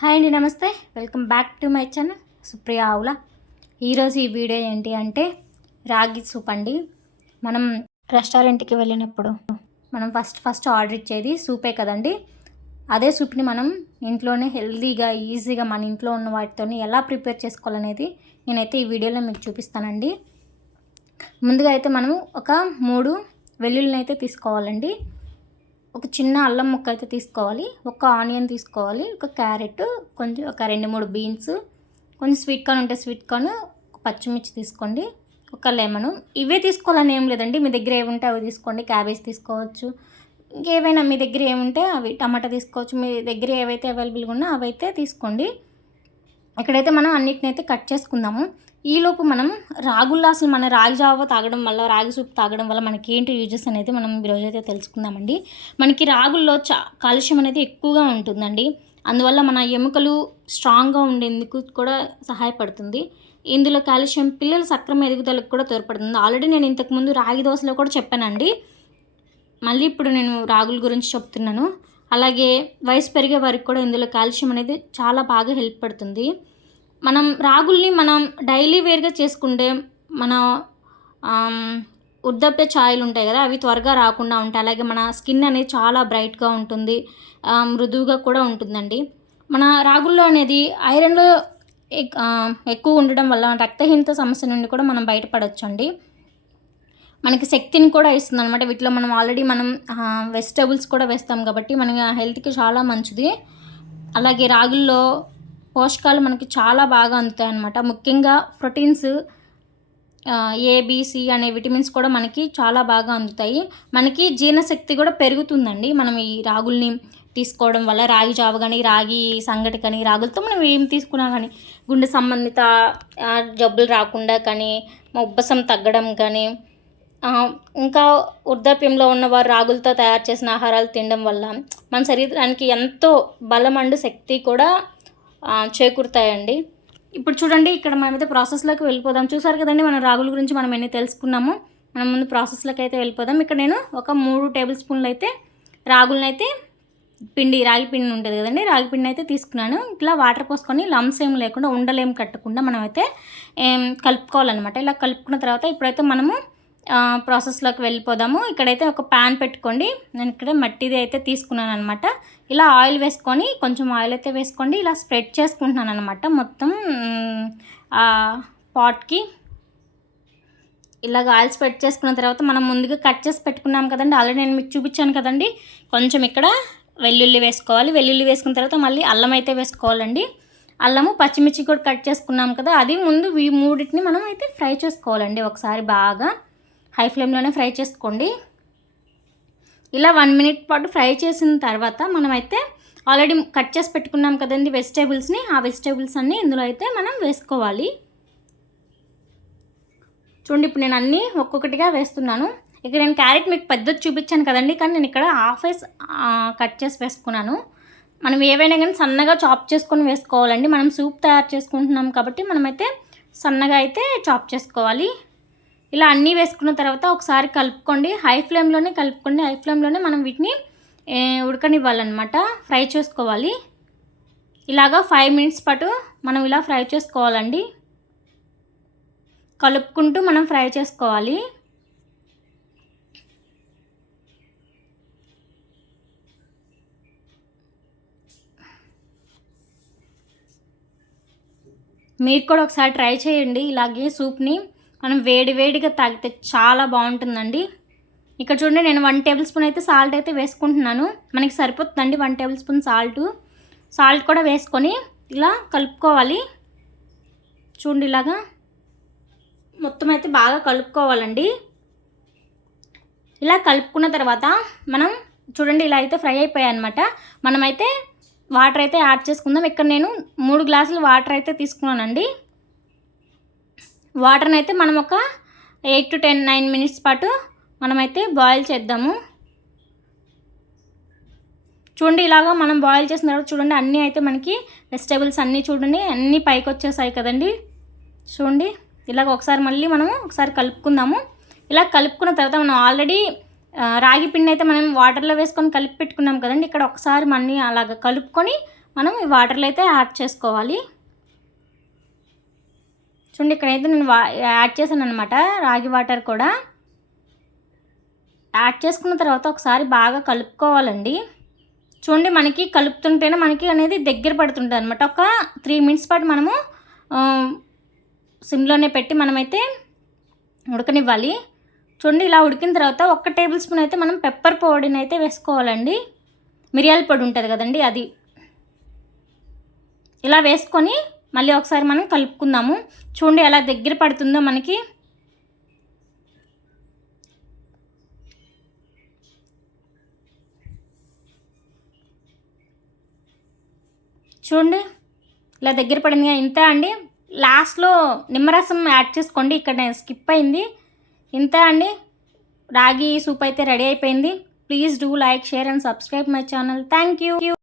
Hi అండి నమస్తే. Welcome back to my channel Supriya Avula. ఈరోజు ఈ వీడియో ఏంటి అంటే రాగి సూప్ అండి. మనం రెస్టారెంట్కి వెళ్ళినప్పుడు మనం ఫస్ట్ ఫస్ట్ ఆర్డర్ ఇచ్చేది సూపే కదండి. అదే సూప్ని మనం ఇంట్లోనే హెల్తీగా ఈజీగా మన ఇంట్లో ఉన్న వాటితో ఎలా ప్రిపేర్ చేసుకోవాలనేది నేనైతే ఈ వీడియోలో మీకు చూపిస్తానండి. ముందుగా అయితే మనం ఒక మూడు వెల్లుల్లినైతే అయితే తీసుకోవాలండి. ఒక చిన్న అల్లం ముక్క అయితే తీసుకోవాలి. ఒక ఆనియన్ తీసుకోవాలి. ఒక క్యారెట్ కొంచెం ఒక రెండు మూడు బీన్స్ కొంచెం స్వీట్ కార్న్ ఉంటే స్వీట్ కార్న్ ఒక పచ్చిమిర్చి తీసుకోండి ఒక లెమన్. ఇవే తీసుకోవాలని ఏం లేదండి. మీ దగ్గర ఏముంటే అవి తీసుకోండి. క్యాబేజ్ తీసుకోవచ్చు. ఇంకేవైనా మీ దగ్గర ఏముంటే అవి టమాటా తీసుకోవచ్చు. మీ దగ్గర ఏవైతే అవైలబుల్గా ఉన్నా అవైతే తీసుకోండి. ఇక్కడైతే మనం అన్నిటిని అయితే కట్ చేసుకుందాము. ఈలోపు మనం రాగుల్లో అసలు మన రాగి జావ తాగడం వల్ల రాగి సూప్ తాగడం వల్ల మనకి ఏంటి యూజెస్ అనేది మనం ఈరోజు అయితే తెలుసుకుందామండి. మనకి రాగుల్లో చా కాలుష్యం అనేది ఎక్కువగా ఉంటుందండి. అందువల్ల మన ఎముకలు స్ట్రాంగ్గా ఉండేందుకు కూడా సహాయపడుతుంది. ఇందులో కాల్షియం పిల్లల సక్రమ ఎదుగుదలకు కూడా తోడ్పడుతుంది. ఆల్రెడీ నేను ఇంతకుముందు రాగి దోశలో కూడా చెప్పానండి. మళ్ళీ ఇప్పుడు నేను రాగుల గురించి చెప్తున్నాను. అలాగే వయసు పెరిగే వారికి కూడా ఇందులో కాల్షియం అనేది చాలా బాగా హెల్ప్ పడుతుంది. మనం రాగుల్ని మనం డైలీ వేర్గా చేసుకుంటే మన ఉద్దప్య ఛాయలు ఉంటాయి కదా అవి త్వరగా రాకుండా ఉంటాయి. అలాగే మన స్కిన్ అనేది చాలా బ్రైట్గా ఉంటుంది మృదువుగా కూడా ఉంటుందండి. మన రాగుల్లో అనేది ఐరన్లో ఎక్కువ ఉండడం వల్ల రక్తహీనత సమస్య నుండి కూడా మనం బయటపడవచ్చు అండి మనకి శక్తిని కూడా ఇస్తుంది అనమాట వీటిలో మనం ఆల్రెడీ మనం వెజిటేబుల్స్ కూడా వేస్తాం కాబట్టి మన హెల్త్కి చాలా మంచిది. అలాగే రాగుల్లో పోషకాలు మనకి చాలా బాగా అందుతాయి అన్నమాట ముఖ్యంగా ప్రోటీన్స్ ఏబిసి అనే విటమిన్స్ కూడా మనకి చాలా బాగా అందుతాయి. మనకి జీర్ణశక్తి కూడా పెరుగుతుందండి. మనం ఈ రాగుల్ని తీసుకోవడం వల్ల రాగి జావ కానీ రాగి సంగటి కానీ రాగులతో మనం ఏం తీసుకున్నా కానీ గుండె సంబంధిత జబ్బులు రాకుండా కానీ ఉబ్బసం తగ్గడం కానీ ఇంకా వృద్ధాప్యంలో ఉన్నవారు రాగులతో తయారు చేసిన ఆహారాలు తినడం వల్ల మన శరీరానికి ఎంతో బలం అండ్ శక్తి కూడా చేకూరుతాయండి. ఇప్పుడు చూడండి ఇక్కడ మనమైతే ప్రాసెస్లోకి వెళ్ళిపోదాం. చూసారు కదండి మన రాగుల గురించి మనం ఎన్ని తెలుసుకున్నాము? మనం ముందు ప్రాసెస్లోకి అయితే వెళ్ళిపోదాం. ఇక్కడ నేను ఒక మూడు టేబుల్ స్పూన్లు అయితే రాగులనైతే పిండి రాగి పిండి ఉంటుంది కదండి రాగి పిండి అయితే తీసుకున్నాను. ఇట్లా వాటర్ పోసుకొని లమ్స్ ఏం లేకుండా ఉండలేం కట్టకుండా మనం అయితే కలుపుకోవాలన్నమాట. ఇలా కలుపుకున్న తర్వాత ఇప్పుడైతే మనము ప్రాసెస్లోకి వెళ్ళిపోదాము. ఇక్కడైతే ఒక ప్యాన్ పెట్టుకోండి. నేను ఇక్కడ మట్టిది అయితే తీసుకున్నాను అనమాట ఇలా ఆయిల్ వేసుకొని కొంచెం ఆయిల్ అయితే వేసుకోండి. ఇలా స్ప్రెడ్ చేసుకుంటున్నాను అనమాట మొత్తం పాట్కి ఇలాగ ఆయిల్ స్ప్రెడ్ చేసుకున్న తర్వాత మనం ముందుగా కట్ చేసి పెట్టుకున్నాం కదండి. ఆల్రెడీ నేను మీకు చూపించాను కదండి. కొంచెం ఇక్కడ వెల్లుల్లి వేసుకోవాలి. వెల్లుల్లి వేసుకున్న తర్వాత మళ్ళీ అల్లం అయితే వేసుకోవాలండి. అల్లము పచ్చిమిర్చి కూడా కట్ చేసుకున్నాం కదా. అది ముందు ఈ మూడింటిని మనం అయితే ఫ్రై చేసుకోవాలండి. ఒకసారి బాగా. హై ఫ్లేమ్లోనే ఫ్రై చేసుకోండి. ఇలా వన్ మినిట్ పాటు ఫ్రై చేసిన తర్వాత మనమైతే ఆల్రెడీ కట్ చేసి పెట్టుకున్నాం కదండి వెజిటేబుల్స్ని ఆ వెజిటేబుల్స్ అన్నీ ఇందులో అయితే మనం వేసుకోవాలి. చూడండి ఇప్పుడు నేను అన్నీ ఒక్కొక్కటిగా వేస్తున్నాను. ఇక్కడ నేను క్యారెట్ మీకు పెద్దది చూపించాను కదండి కానీ నేను ఇక్కడ హాఫ్ కట్ చేసి వేసుకున్నాను. మనం ఏవైనా కానీ సన్నగా చాప్ చేసుకొని వేసుకోవాలండి. మనం సూప్ తయారు చేసుకుంటున్నాం కాబట్టి మనమైతే సన్నగా అయితే చాప్ చేసుకోవాలి. ఇలా అన్నీ వేసుకున్న తర్వాత ఒకసారి కలుపుకోండి. హై ఫ్లేమ్లోనే కలుపుకోండి. హై ఫ్లేమ్లోనే మనం వీటిని ఉడకనివ్వాలన్నమాట. ఫ్రై చేసుకోవాలి. ఇలాగా ఫైవ్ మినిట్స్ పాటు మనం ఇలా ఫ్రై చేసుకోవాలండి. కలుపుకుంటూ మనం ఫ్రై చేసుకోవాలి. మీరు కూడా ఒకసారి ట్రై చేయండి ఇలాగే సూప్ని మనం వేడివేడిగా తాగితే చాలా బాగుంటుందండి. ఇక్కడ చూడండి నేను వన్ టేబుల్ స్పూన్ అయితే సాల్ట్ అయితే వేసుకుంటున్నాను. మనకి సరిపోతుందండి one tablespoon salt salt కూడా వేసుకొని ఇలా కలుపుకోవాలి. చూడండి ఇలాగా మొత్తం అయితే బాగా కలుపుకోవాలండి. ఇలా కలుపుకున్న తర్వాత మనం చూడండి ఇలా అయితే ఫ్రై అయిపోయాయి అనమాట మనమైతే వాటర్ అయితే యాడ్ చేసుకుందాం. ఇక్కడ నేను మూడు గ్లాసులు వాటర్ అయితే తీసుకున్నానండి. వాటర్ని అయితే మనం ఒక eight to ten nine minutes పాటు మనమైతే బాయిల్ చేద్దాము. చూడండి ఇలాగా మనం బాయిల్ చేసిన తర్వాత చూడండి అన్నీ అయితే మనకి వెజిటేబుల్స్ అన్నీ చూడండి అన్నీ పైకి వచ్చేసాయి కదండి. చూడండి ఇలాగ ఒకసారి మళ్ళీ మనము ఒకసారి కలుపుకుందాము. ఇలా కలుపుకున్న తర్వాత మనం ఆల్రెడీ రాగి పిండి అయితే మనం వాటర్లో వేసుకొని కలిపి పెట్టుకున్నాం కదండి. ఇక్కడ ఒకసారి మళ్ళీ అలాగ కలుపుకొని మనం ఈ వాటర్లో అయితే యాడ్ చేసుకోవాలి. చూడండి ఇక్కడైతే నేను వా యాడ్ చేశాను అనమాట రాగి వాటర్ కూడా. యాడ్ చేసుకున్న తర్వాత ఒకసారి బాగా కలుపుకోవాలండి. చూడండి మనకి కలుపుతుంటేనే మనకి అనేది దగ్గర పడుతుంటుంది అనమాట ఒక త్రీ మినిట్స్ పాటు మనము సిమ్లోనే పెట్టి మనమైతే ఉడకనివ్వాలి. చూడండి ఇలా ఉడికిన తర్వాత ఒక టేబుల్ స్పూన్ అయితే మనం పెప్పర్ పొడిని అయితే వేసుకోవాలండి. మిరియాల పొడి ఉంటుంది కదండి అది. ఇలా వేసుకొని మళ్ళీ ఒకసారి మనం కలుపుకుందాము. చూడండి ఎలా దగ్గర పడుతుందో మనకి. చూడండి ఇలా దగ్గర పడింది. ఇంత ఇంతే అండి. లాస్ట్లో నిమ్మరసం యాడ్ చేసుకోండి. ఇక్కడ నేను స్కిప్ అయింది. ఇంతే అండి. రాగి సూప్ అయితే రెడీ అయిపోయింది. Please do like share and subscribe my channel. Thank you.